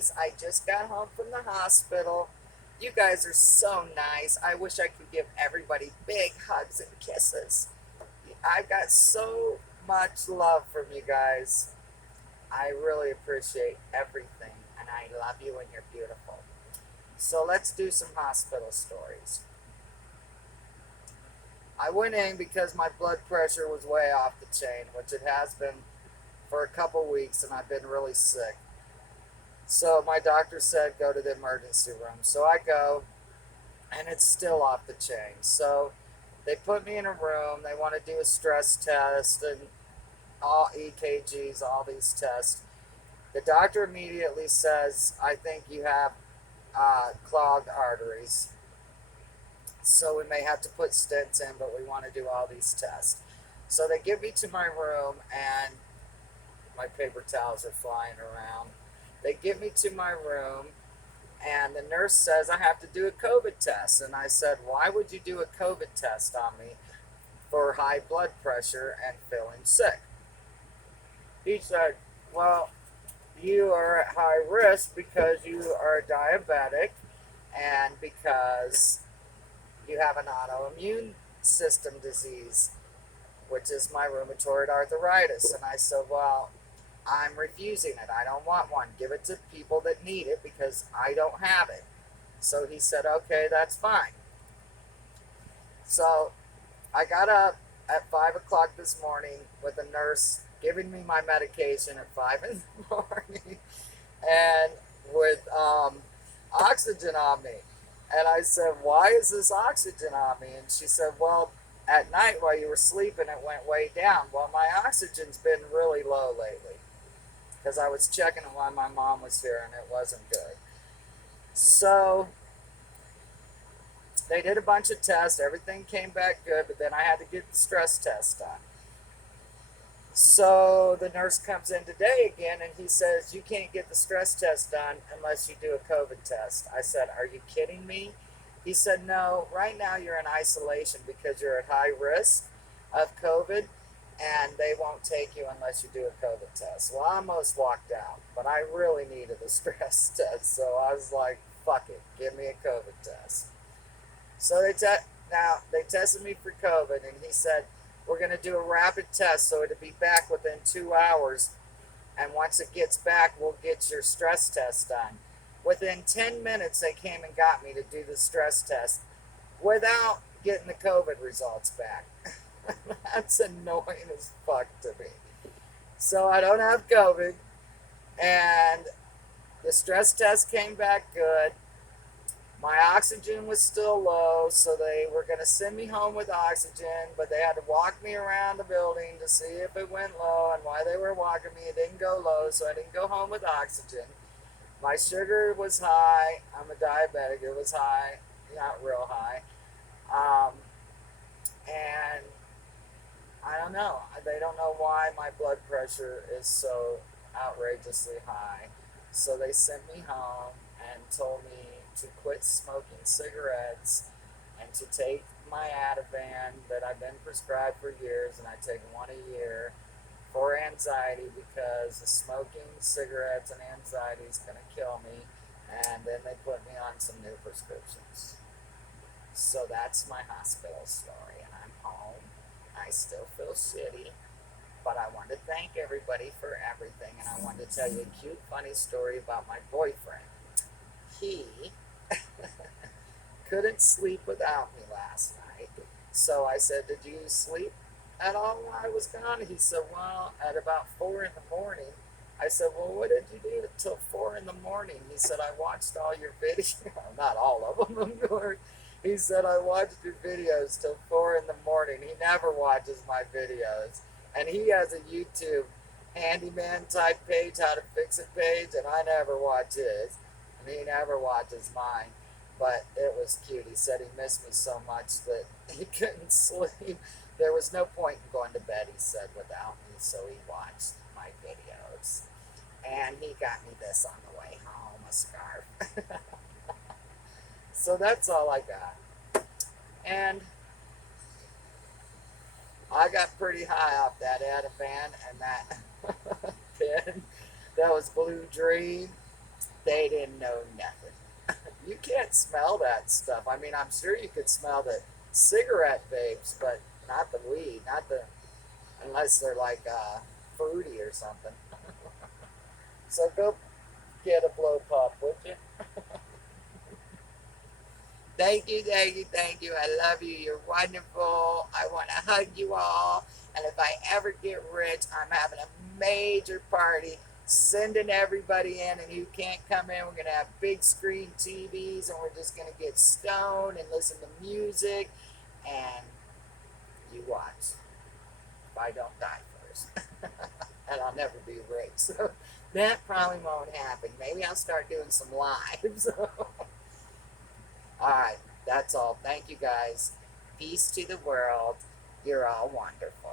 guys. I just got home from the hospital. You guys are so nice. I wish I could give everybody big hugs and kisses. I've got so much love from you guys. I really appreciate everything, and I love you, and you're beautiful. So let's do some hospital stories. I went in because my blood pressure was way off the chain, which it has been for a couple weeks, and I've been really sick. So my doctor said go to the emergency room. So I go, and it's still off the chain. So they put me in a room. They want to do a stress test and all EKGs, all these tests. The doctor immediately says, I think you have clogged arteries. So we may have to put stents in, but we want to do all these tests. So they get me to my room, and my paper towels are flying around. They get me to my room, and the nurse says I have to do a COVID test. And I said, why would you do a COVID test on me for high blood pressure and feeling sick? He said, well, you are at high risk because you are diabetic and because you have an autoimmune system disease, which is my rheumatoid arthritis. And I said, well, I'm refusing it. I don't want one. Give it to people that need it because I don't have it. So he said, okay, that's fine. So I got up at 5 o'clock this morning with a nurse giving me my medication at 5 in the morning and with oxygen on me. And I said, why is this oxygen on me? And she said, well, at night while you were sleeping, it went way down. Well, my oxygen's been really low lately because I was checking it while my mom was here and it wasn't good. So they did a bunch of tests. Everything came back good, but then I had to get the stress test done. So the nurse comes in today again and he says, you can't get the stress test done unless you do a COVID test. I said, are you kidding me? He said, no, right now you're in isolation because you're at high risk of COVID and they won't take you unless you do a COVID test. Well, I almost walked out, but I really needed a stress test. So I was like, fuck it, give me a COVID test. So now they tested me for COVID and he said, we're going to do a rapid test so it'll be back within 2 hours. And once it gets back, we'll get your stress test done. Within 10 minutes, they came and got me to do the stress test without getting the COVID results back. That's annoying as fuck to me. So I don't have COVID, and the stress test came back good. My oxygen was still low, so they were going to send me home with oxygen, but they had to walk me around the building to see if it went low, and while they were walking me, it didn't go low, so I didn't go home with oxygen. My sugar was high. I'm a diabetic. It was high, not real high. Um, and I don't know. They don't know why my blood pressure is so outrageously high. So they sent me home and told me to quit smoking cigarettes and to take my Ativan that I've been prescribed for years, and I take one a year for anxiety because the smoking cigarettes and anxiety is going to kill me. And then they put me on some new prescriptions. So that's my hospital story, and I'm home. I still feel shitty, but I want to thank everybody for everything, and I want to tell you a cute, funny story about my boyfriend. He couldn't sleep without me last night, so I said, did you sleep at all while I was gone? He said, well, at about 4 in the morning. I said, well, what did you do till 4 in the morning? He said, I watched all your videos. Not all of them, of course. He said, I watched your videos till 4 in the morning. He never watches my videos. And he has a YouTube handyman type page, how to fix it page, and I never watch his. And he never watches mine. But it was cute. He said he missed me so much that he couldn't sleep. There was no point in going to bed, he said, without me, so he watched my videos. And he got me this on the way home, a scarf. So that's all I got. And I got pretty high off that Ativan and that pen. That was Blue Dream. They didn't know nothing. You can't smell that stuff. I mean, I'm sure you could smell the cigarette vapes, but not the weed, not the unless they're like fruity or something. So go get a blow pop, would you? Thank you, thank you, thank you. I love you. You're wonderful. I want to hug you all. And if I ever get rich, I'm having a major party, sending everybody in. And who can't come in, we're going to have big screen TVs and we're just going to get stoned and listen to music. And you watch if I don't die first. And I'll never be rich. So that probably won't happen. Maybe I'll start doing some lives. All right, that's all. Thank you guys. Peace to the world. You're all wonderful.